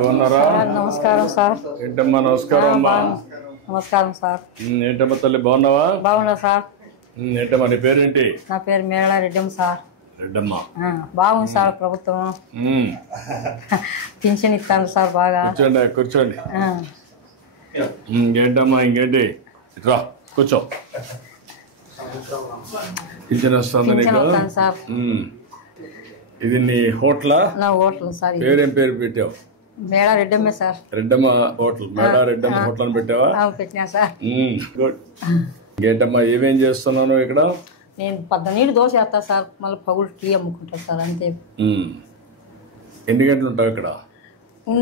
బాగున్నారా? నమస్కారం సార్. ఏంటమ్మా? నమస్కారం అమ్మా. నమస్కారం సార్. ఏంటమ్మా తల్లి, బాగున్నావా? బాగున్నా సార్. ఏంటమ్మా నీ పేరేంటి? నా పేరు మేళ రెడ్డమ్మ సార్. రెడ్డమ్మ. బాగుంది సార్ ప్రభుత్వం. పింఛన్ ఇస్తాను సార్ బాగా. కూర్చోండి కూర్చోండి. ఇంకేంటమ్మా? ఇంకేంటి? రా కూర్చో. పింఛన్ వస్తుంది నీకు? సార్ ఇది నీ హోటలా? నా హోటల్ సార్. పేరేం పేరు పెట్టావు? మేళ రెడ్డమ్మే సార్. రెడ్డమ్మ హోటల్. మేళ రెడ్డమ్మ హోటల్ అని పెట్టావా? పెట్టినా సార్. గుడ్. ఇంకేంటమ్మా, ఏమేం చేస్తున్నాను ఇక్కడ? నేను 12 దోశ వేస్తా సార్, మళ్ళీ పగులు టీ అమ్ముకుంటా సార్, అంతే. ఎన్ని గంటలు ఉంటావు ఇక్కడ?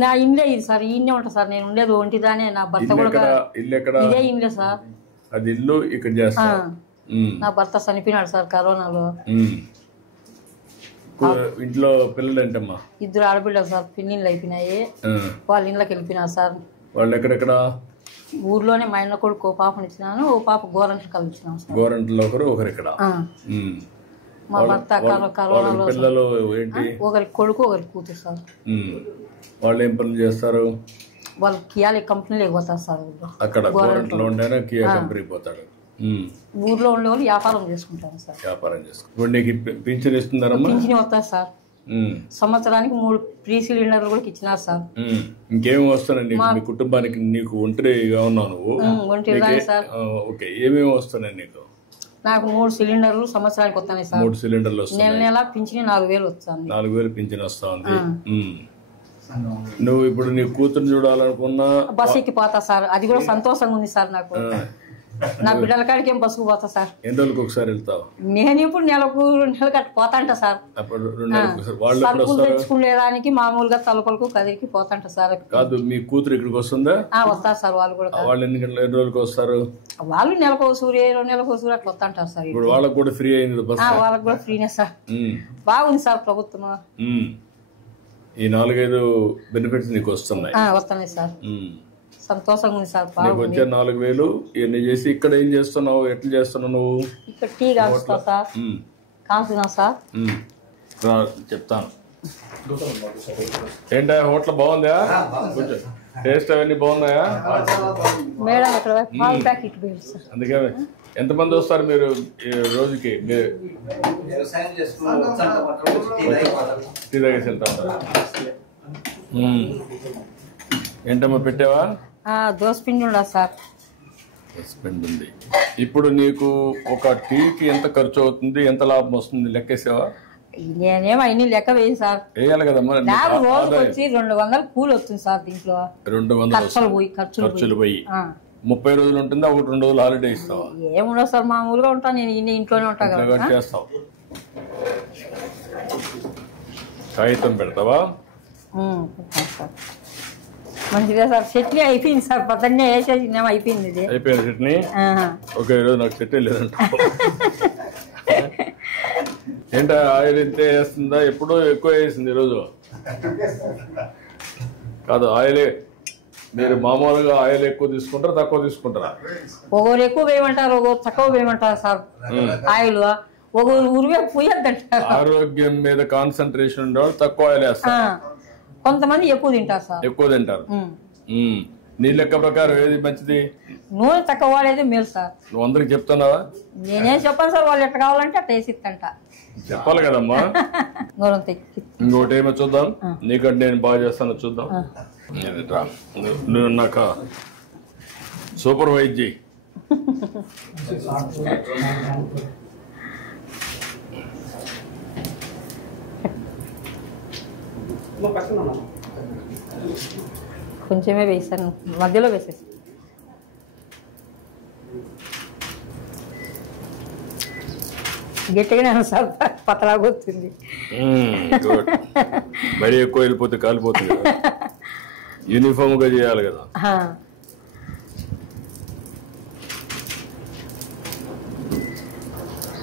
నా ఇండ్లే ఇది సార్, ఈయనే ఉంటా సార్. నేను ఉండేది ఒంటిదానే. నా భర్త కూడా ఇల్లు ఎక్కడ? ఇదే ఇండ్లే సార్. అది ఇల్లు ఇక్కడ చేస్తా. నా భర్త చనిపోయినాడు సార్ కరోనాలో. ఇంట్లో పిల్లలు ఏంటమ్మా? 2 ఆడపిల్లలు సార్. పిన్నిళ్ళు అయిపోయినాయి, వాళ్ళ ఇంట్లోకి వెళ్ళిపోయినారు సార్. వాళ్ళు ఎక్కడెక్కడ? ఊర్లోనే. మా ఇంట్లో కొడుకు ఓ పాపని ఇచ్చినాను, ఓ పాప గోరంట్లు కలిసినాం సార్. గోరంట్లో ఒకరు, ఒకరు ఇక్కడ. మా భర్త కరోనాలో. పిల్లలు ఏంటి? ఒకరికి కొడుకు, ఒకరికి కూతురు సార్. వాళ్ళు ఏం పనులు చేస్తారు? వాళ్ళు కియాలి కంపెనీలో పోతారు సార్. అక్కడ గోరంట్లో ఉండేనా కియా కంపెనీకి పోతాడు. ఊర్లో ఉండే వాళ్ళు వ్యాపారం చేసుకుంటారు సార్. వ్యాపారం చేసుకుంటారు. ఇప్పుడు నీకు పింఛన్ ఇస్తున్నారమ్మా? పింఛన్ వస్తారు సార్. సంవత్సరానికి 3 ఫ్రీ సిలిండర్లు కూడా ఇచ్చినారు సార్. ఇంకేమి వస్తున్నాయి మీ కుటుంబానికి? నీకు ఒంటరిగా ఉన్నావు నువ్వు? ఒంటరిగానే సార్. ఓకే. ఏమేమి వస్తున్నాయి నీకు? నాకు 3 సిలిండర్లు సంవత్సరానికి వస్తున్నాయి సార్. 3 సిలిండర్లు వస్తున్నాయి. నెల నెల పింఛన్ 4000 వస్తుంది. 4000 పింఛన్ వస్తా ఉంది. నువ్వు ఇప్పుడు నీ కూతురు చూడాలనుకున్నా బస్ ఎక్కి పోతా సార్. అది కూడా సంతోషంగా ఉంది సార్ నాకు. నా బిడ్డల కాడికి ఏం బస్సుకు పోతా సార్. ఎన్ని రోజులకు ఒకసారి వెళ్తావు? నేను ఇప్పుడు నెలకు 2 నెలలు కట్టి పోతాంట సార్. సరుకులు తెచ్చుకునేదానికి మామూలుగా తలుపులకు కదిరికి పోతాంట సార్. కాదు, మీ కూతురు ఇక్కడికి వస్తుందా? వస్తారు సార్ వాళ్ళు కూడా. వాళ్ళు ఎన్ని రోజులకు వస్తారు? వాళ్ళు నెలకు 2 నెలకు అట్లా వస్తాంటారు సార్. ఇప్పుడు వాళ్ళకి కూడా ఫ్రీ అయింది బస్? వాళ్ళకి కూడా ఫ్రీనే సార్. బాగుంది సార్ ప్రభుత్వం. ఈ 4-5 బెనిఫిట్స్ నీకు వస్తున్నాయి? వస్తున్నాయి సార్. సంతోషంగా ఉంది సార్. వచ్చే 4000 ఇవన్నీ చేసి ఇక్కడ ఏం చేస్తున్నావు? ఎట్లా చేస్తున్నావు నువ్వు? ఇక్కడ టీ కాల్చుతా సార్. కాల్చున్నా సార్. చెప్తాను. ఏంటా హోటల్ బాగుందా? టేస్ట్ అవన్నీ బాగున్నాయా? మేడం ఇక్కడ పాల ప్యాకెట్ సార్. అందుకే ఎంతమంది వస్తారు మీరు రోజుకి? టీ తాగేసి వెళ్తా ఉంటారా? ఏంటమ్మా పెట్టావా? దోసపిండి ఉండదు సార్. దోసపిండి ఉంది. ఇప్పుడు నీకు ఒక టీకి ఎంత ఖర్చు అవుతుంది, ఎంత లాభం వస్తుంది లెక్కేసావా? నేనేమో అన్ని లెక్క వేయి సార్. వేయాలి కదమ్మా. రోజు వచ్చి 200 కూలి వస్తుంది సార్. దీంట్లో 200 ఖర్చులు పోయి 30 రోజులు ఉంటుందా? 1-2 రోజులు హాలిడే ఇస్తావా? ఏముండదు సార్, మామూలుగా ఉంటాను నేను. ఇంట్లోనే ఉంటా కదా. చేస్తావు. కాగితం పెడతావా? మంచిగా సార్. చట్నీ అయిపోయింది సార్. పొద్దున్నే వేసేసి అయిపోయింది. ఇది అయిపోయింది చట్నీ. ఓకే. ఈరోజు నాకు చట్నీ లేదంట. ఏంటో ఆయిల్ ఇంతే వేస్తుందా? ఎప్పుడో ఎక్కువ వేసింది ఈరోజు. కాదు, ఆయిలే. మీరు మామూలుగా ఆయిల్ ఎక్కువ తీసుకుంటారా తక్కువ తీసుకుంటారా? ఒకరు ఎక్కువ వేయమంటారు, ఒకరు తక్కువ వేయమంటారు సార్. ఆయిల్ ఒకరు ఉరివే పోయొద్దంటారు. ఆరోగ్యం మీద కాన్సన్ట్రేషన్ ఉండేవాళ్ళు తక్కువ ఆయిల్ వేస్తారు. కొంతమంది ఎక్కువ తింటారు సార్. ఎక్కువ తింటారు. నీ లెక్క ప్రకారం ఏది మంచిది? నూనె తక్కువ వాడేది మేలు సార్. నువ్వు అందరికి చెప్తున్నావా? నేనేం చెప్పాను సార్. వాళ్ళు ఎట్లా కావాలంటే అట్లా వేసిస్తంట. చెప్పాలి కదమ్మా. ఇంకోటి ఏమో చూద్దాం. నీకంటే నేను బాగా చేస్తాను చూద్దాం. నువ్వు నాక సూపర్వైజ్ చేయి. కొంచెమే వేసాను, మధ్యలో వేసేసి. గట్టిగానే సార్, పతలాగా వస్తుంది. మరీ ఎక్కువ వెళ్ళిపోతే కాలిపోతుంది. యూనిఫామ్ గా చేయాలి కదా.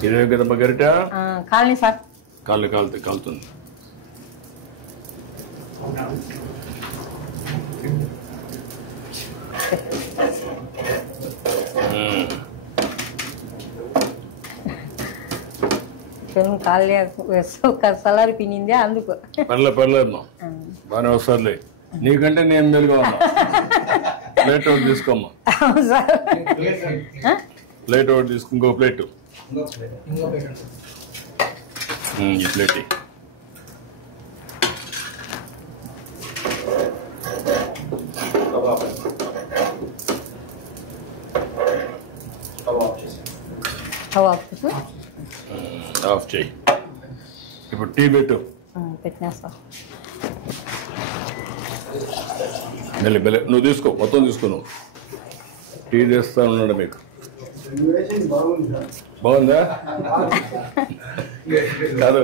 ఇదే కదమ్మా గరిట? Colony sir. కాలుతుంది. కాలే సలారి పిన్నిందే అందుకు. పర్లేదు బాగానే వస్తారులే. నీకంటే నేను మెలుగా ఉన్నా. ప్లేట్ ఒకటి తీసుకోమ్మా. సార్ ప్లేట్ ఒకటి తీసుకో. ఇంకో ప్లేట్. ఈ ప్లేట్ ఆఫ్ చేయి. ఇప్పుడు టీ పెట్టు. పెట్టినా సార్. నువ్వు తీసుకో, మొత్తం తీసుకో. నువ్వు టీ చేస్తా ఉన్నాడు మీకు. బాగుందా? కాదు,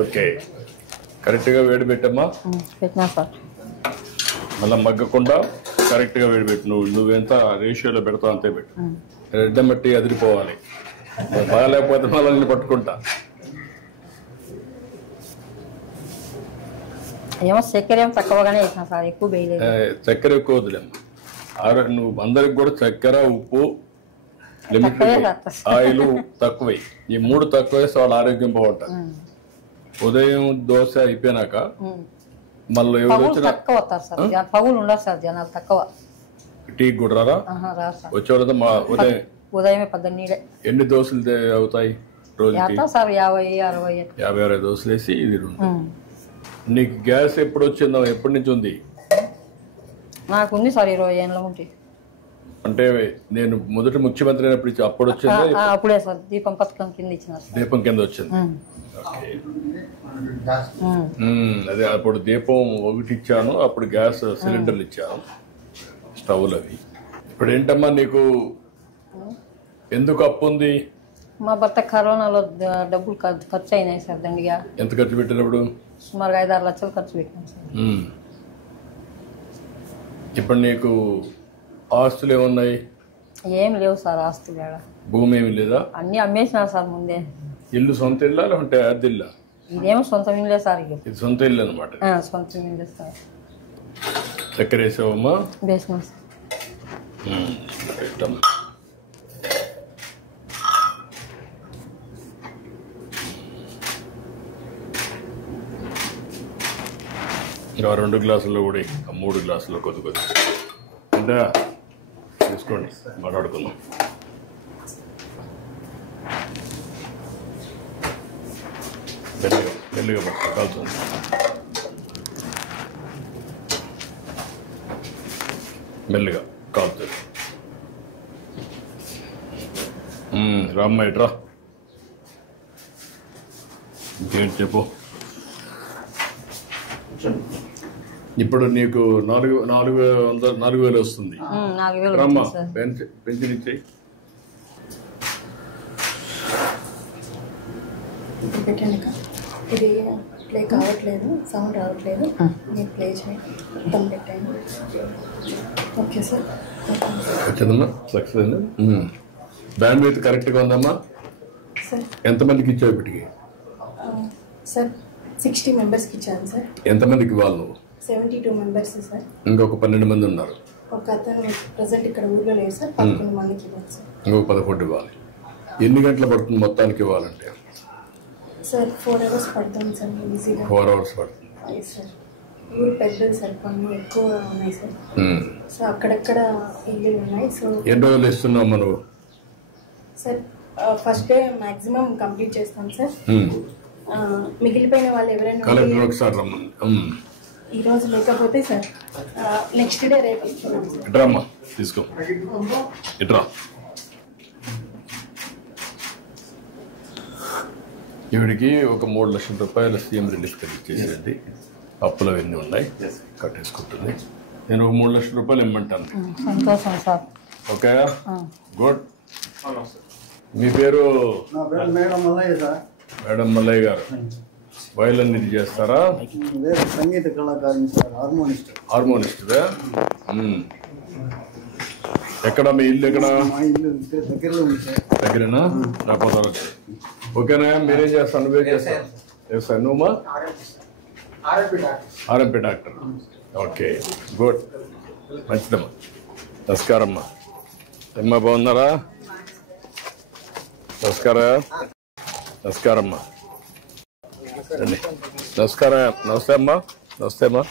ఓకే. కరెక్ట్గా వేడి పెట్టమ్మా. పెట్టినా సార్. మళ్ళీ మగ్గకుండా కరెక్ట్గా వేడి పెట్టు. నువ్వెంత రేషియోలో పెడతావు అంతే పెట్టు. రెడ్డం బట్టి అదిరిపోవాలి. బాగాలేకపోతే మళ్ళీ పట్టుకుంటా. ఏమో చక్కెర ఏమో తక్కువగానే వేసినా సార్, ఎక్కువ వేయలేదు. చక్కెర ఎక్కువ వద్దులేమ్మా. నువ్వు అందరికి కూడా చక్కెర, ఉప్పు, లిమిట్, ఆయిల్ తక్కువై. ఈ 3 తక్కువ వేస్తే వాళ్ళ ఆరోగ్యం బాగుంటుంది. ఉదయం దోశ అయిపోయినాక మళ్ళీ తక్కువ వస్తారు సార్, పగులు ఉండదు సార్, జనాలు తక్కువ. టీ కూడా రారా? వచ్చేవాళ్ళతో ఉదయమే 12. ఎన్ని దోశలు అవుతాయి రోజుకి? సార్ 50-60. 50-60 దోశలు వేసి ఇది 2. నీకు గ్యాస్ ఎప్పుడు వచ్చిందో? ఎప్పటి నుంచి ఉంది? నాకు ఉంది సార్ 20 ఏళ్ళ ఉంటే. అంటే నేను మొదటి ముఖ్యమంత్రి అయినప్పుడు అప్పుడు వచ్చింది? అప్పుడే సార్, దీపం పథకం కింద ఇచ్చినారు. దీపం కింద వచ్చింది. అదే అప్పుడు దీపం 1 ఇచ్చాను. అప్పుడు గ్యాస్ సిలిండర్లు ఇచ్చాను, స్టవ్లు అవి. ఇప్పుడు ఏంటమ్మా నీకు ఎందుకు అప్పు ఉంది? మా భర్త కరోనాలో డబ్బులు ఖర్చు అయినాయి సార్ దండిగా. ఎంత ఖర్చు పెట్టినప్పుడు? సుమారుగా 5-6 లక్షలు ఖర్చు పెట్టినాం సార్. ఇప్పుడు నీకు ఆస్తులు ఏమున్నాయి? ఏం లేవు సార్ ఆస్తులు. భూమి ఏమి లేదా? అన్ని అమ్మేసినారు సార్ ముందే. ఇల్లు సొంత ఇల్లా లేకుంటే అద్దె ఇల్లా? ఇదేమో సొంత ఇల్లే సార్. ఇది సొంత ఇల్లు అనమాట. సొంత ఇల్లే సార్. చక్కెర వేసావమ్మా? వేసినాం సార్. ఇంకా 2 గ్లాసుల్లో కూడా 3 గ్లాసుల్లో కొద్ది అంటే తీసుకోండి, మాట్లాడుకుందాం. మెల్లిగా పట్టుకో, కాల్చుంది. మెల్లిగా కాలుతుంది. రామ్మ ఇట్రా. ఇంకేంటి చెప్పు. ఇప్పుడు నీకు 4,000 వస్తుంది. రమ్మ పెన్షన్ ఇచ్చేయి. ఇది ప్లే కావట్లేదు, సౌండ్ రావట్లేదు. మీరు ప్లే చేయండి. మొత్తం పెట్టండి. Okay sir. వచ్చిందమ్మా, సక్సెస్ అయింది. బ్యాండ్ విత్ కరెక్ట్గా ఉందమ్మా. సార్ ఎంతమందికి ఇచ్చావు ఇప్పటికి? సార్ 60 మెంబర్స్కి ఇచ్చాను సార్. ఎంతమందికి ఇవ్వాలి నువ్వు? 72 మెంబర్స్ సార్. ఇంకొక 12 మంది ఉన్నారు. ఒక అతను ప్రజెంట్ ఇక్కడ ఊర్లో లేదు సార్. 11 మందికి ఇవ్వాలి సార్. ఇంకొక 11 ఇవ్వాలి. ఎన్ని గంటలు పడుతుంది మొత్తానికి ఇవ్వాలంటే? సార్ 4 అవర్స్ పడుతుంది సార్. ఈజీగా 4 అవర్స్ పడుతుంది. సార్ ఊరు పెద్దది సార్, పనులు ఎక్కువ ఉన్నాయి సార్. సో అక్కడక్కడ ఇల్లు ఉన్నాయి. సో ఎన్ని రోజులు ఇస్తున్నావు నువ్వు? Sir first day maximum complete చేస్తాం సార్. మిగిలిపోయిన వాళ్ళు ఎవరైనా కలెక్టర్ ఒకసారి రమ్మని. ఈ రోజు లేకపోతే సార్ నెక్స్ట్ డే రేపు ఇస్తున్నాం సార్. ఇట్రామ్మా, తీసుకో. ఇట్రా. ఈవిడికి ఒక 3 లక్షల రూపాయల సీఎం రిలీఫ్ ఇచ్చేసేది. అప్పులు అవన్నీ ఉన్నాయి, కట్టేసుకుంటుంది. నేను ఒక 3 లక్షల రూపాయలు ఇమ్మంటాను. సంతోషం సార్. Okay, good. మీ పేరు? మేడం మల్లయ్య గారు. వయలిన్ ఇది చేస్తారా? సంగీత కళాకారుని సార్. హార్మోనిస్ట్. ఎక్కడ మీ ఇల్లు? ఎక్కడ? దగ్గరేనా? రాకపోతారు. ఓకేనా? మీరేం చేస్తాను? నువ్వేం చేస్తాను? చేస్తాను. నువ్వమ్మా? RMP doctor. ఓకే, గుడ్, మంచిదమ్మా. నమస్కారమ్మా. అమ్మా బాగున్నారా? నమస్కారమ్మా. రండి. నమస్కారం. నమస్తే అమ్మా. నమస్తే అమ్మా.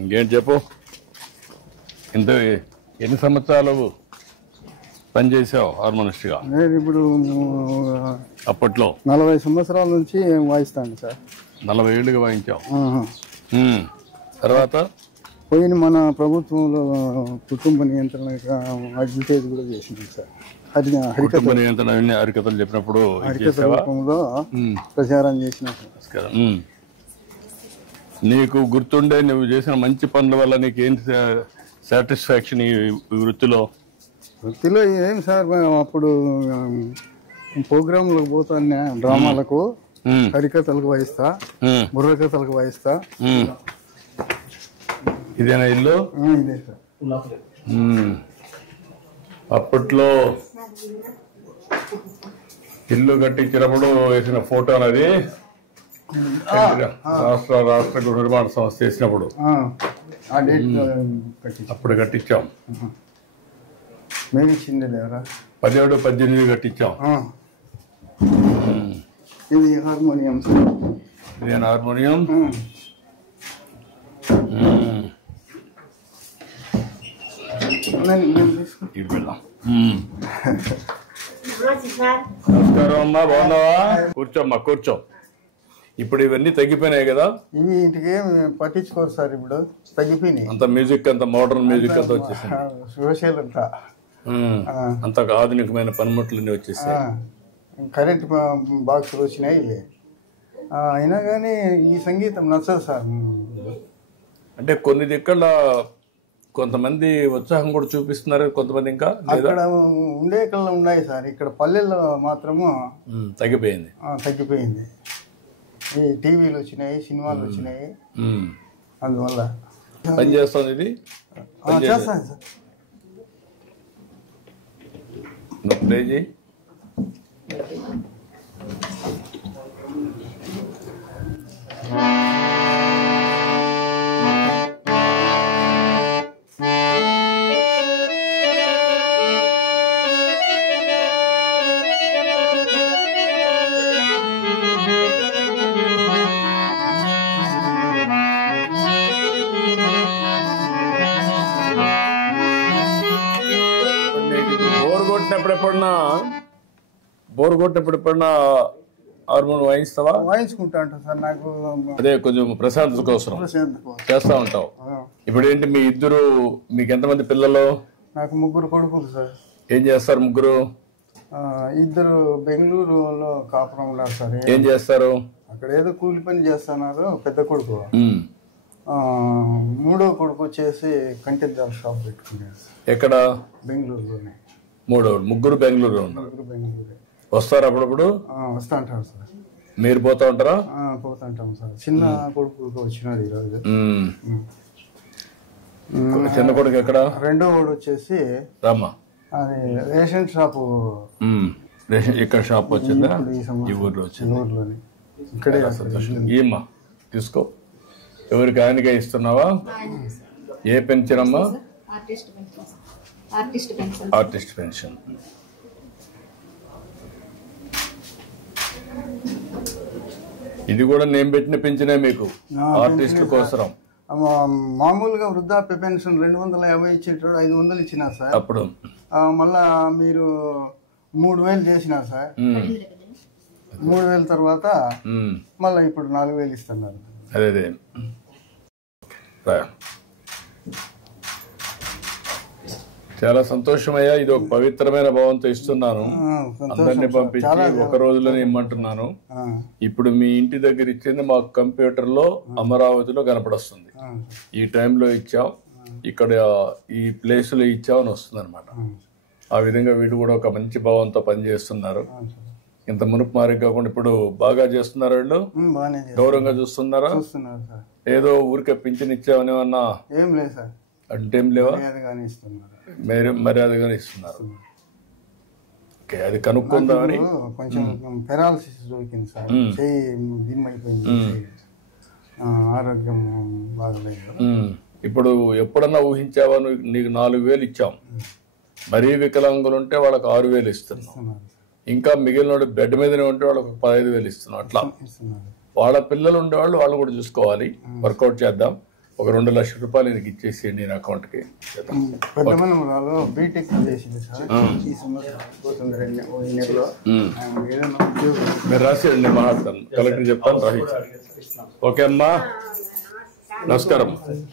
ఇంకేంటి చెప్పు. ఇంత ఎన్ని సంవత్సరాలు పనిచేసావు హార్మోనిస్ట్గా? నేను ఇప్పుడు అప్పట్లో 40 సంవత్సరాల నుంచి వాయిస్తాను సార్. 40 ఏళ్ళుగా వాయించావు. తర్వాత పోయిన మన ప్రభుత్వంలో కుటుంబ నియంత్రణ అడ్వర్టైజ్ కూడా చేసింది సార్. కుటుంబ నియంత్రణ హరికథలు చెప్పినప్పుడు హరికథ రూపంలో ప్రచారం చేసిన. నీకు గుర్తుండే నువ్వు చేసిన మంచి పనుల వల్ల నీకు ఏంటి సాటిస్ఫాక్షన్ ఈ వృత్తిలో? వృత్తిలో ఏం సార్, అప్పుడు ప్రోగ్రాంలకు పోతాను, డ్రామాలకు, హరికథలకు వాయిస్తా, బుర్రకథలకు వాయిస్తా. ఇదేనా ఇల్లు? ఇదే సార్. అప్పట్లో ఇల్లు కట్టించినప్పుడు వేసిన ఫోటో అనేది రాష్ట్ర గృహ నిర్మాణ సంస్థ చేసినప్పుడు అప్పుడు కట్టించాం. మేము ఇచ్చింది లేవరా 17, 18 కట్టించాం. ఇది హార్మోనియం. ఇదేనా హార్మోనియం? నమస్కారం అమ్మా, బాగున్నావా? కూర్చోమ్మా, కూర్చో. ఇప్పుడు ఇవన్నీ తగ్గిపోయినాయి కదా? ఇవి ఇంటికి పట్టించుకోరు సార్, ఇప్పుడు తగ్గిపోయినాయి. అంత మ్యూజిక్, అంత మోడర్న్ మ్యూజిక్ అంతా వచ్చేసింది. సోషల్ అంతా అంత ఆధునికమైన పనిముట్లన్నీ వచ్చేసాయి. కరెంట్ బాక్సులు వచ్చినాయి. అయినా కానీ ఈ సంగీతం నచ్చదు సార్. అంటే కొన్ని దిక్కల కొంతమంది ఉత్సాహం కూడా చూపిస్తున్నారు, కొంతమంది ఇంకా అక్కడ ఉండే కళ్ళ ఉన్నాయి సార్. ఇక్కడ పల్లెల్లో మాత్రము తగ్గిపోయింది. ఈ టీవీలు వచ్చినాయి, సినిమాలు వచ్చినాయి, అందువల్ల పని చేస్తుంది. ఇది చేస్తాను సార్. నువ్వు ప్లే చేయి. బోర్ కొట్టినప్పుడు ఎప్పుడన్నా హార్మోన్ వాయిస్తావా? వాయించుకుంటా ఉంటాను సార్. నాకు అదే కొంచెం ప్రశాంతత కోసం చేస్తా ఉంటావు. ఇప్పుడు ఏంటి మీ ఇద్దరు, మీకు ఎంతమంది పిల్లలు? నాకు 3 కొడుకులు సార్. ఏం చేస్తారు ముగ్గురు? ఇద్దరు బెంగళూరులో కాపురం ఉన్నారు సార్. ఏం చేస్తారు అక్కడ? ఏదో కూలి పని చేస్తున్నారు పెద్ద కొడుకు. మూడో కొడుకు వచ్చేసి కంటిద్దాల షాప్ పెట్టుకున్నారు. ఎక్కడ? బెంగళూరులోనే. ముగ్గురు బెంగళూరులో ఉన్నారు. బెంగళూరు వస్తారు అప్పుడప్పుడు? వస్తా ఉంటారు సార్. మీరు పోతా ఉంటారా? పోతుంటాం సార్. చిన్న కొడుకు వచ్చినాడు ఈరోజు. చిన్న కొడుకు ఎక్కడ? రెండో వాడు వచ్చేసి రామా, అది రేషన్ షాపు. ఇక్కడ షాప్ వచ్చిందా? ఈ ఊర్లో వచ్చింది. ఊర్లోనే ఇక్కడే. ఏమ్మా తీసుకో. ఎవరికి? ఆయనకే ఇస్తున్నావా? ఏ పెన్షన్ అమ్మా? Artist pension. ఇది కూడా నేను పెట్టిన పెంచినే మీకు ఆర్టిస్టుల కోసం. మామూలుగా వృద్ధాప్య పెన్షన్ 250 ఇచ్చేటప్పుడు 500 ఇచ్చినారు సార్. అప్పుడు మళ్ళా మీరు 3000 చేసినారు సార్. 3000 తర్వాత మళ్ళీ ఇప్పుడు 4000 ఇస్తున్నారు. అదే చాలా సంతోషమయ్యా. ఇది ఒక పవిత్రమైన భావంతో ఇస్తున్నాను. అందరినీ పంపించి ఒక రోజులోనే ఇమ్మంటున్నాను. ఇప్పుడు మీ ఇంటి దగ్గర ఇచ్చింది మాకు కంప్యూటర్ లో అమరావతిలో కనపడొస్తుంది. ఈ టైంలో ఇచ్చాం, ఇక్కడ ఈ ప్లేస్ లో ఇచ్చాం అని వస్తుంది అనమాట. ఆ విధంగా వీడు కూడా ఒక మంచి భావంతో పనిచేస్తున్నారు. ఇంత మునుపు మారి కాకుండా ఇప్పుడు బాగా చేస్తున్నారు. వాళ్ళు గౌరవంగా చూస్తున్నారా? ఏదో ఊరికే పింఛన్ ఇచ్చామని అన్నా ఏం లేదు సార్. అంటేం లేవా? మర్యాదగానే ఇస్తున్నారు. ఓకే, అది కనుక్కుందామని. కొంచెం పెరాలసిస్ దొరికింది సార్. చెయ్యి దిమ్మైపోయింది, ఆరోగ్యం బాగలేదు. ఇప్పుడు ఎప్పుడన్నా ఊహించావా? నీకు 4000 ఇచ్చాం. మరీ వికలాంగులు ఉంటే వాళ్ళకి 6000 ఇస్తున్నాం. ఇంకా మిగిలిన బెడ్ మీదనే ఉంటే వాళ్ళకి 15,000 ఇస్తున్నాం. అట్లా వాళ్ళ పిల్లలు ఉండేవాళ్ళు వాళ్ళు కూడా చూసుకోవాలి. వర్కౌట్ చేద్దాం. ఒక 2 లక్షల రూపాయలు నీకు ఇచ్చేసేయండి నేను అకౌంట్కి. పెద్ద మనవరాలు బీటెక్ చేసింది సార్. ఈ సంవత్సరం పోతుంది 2 నెలలో. ఏదైనా ఉద్యోగం మీరు రాసేయండి, నేను మాట్లాడతాను, కలెక్టర్ చెప్తాను, రాయించాను. ఓకే అమ్మా, నమస్కారం.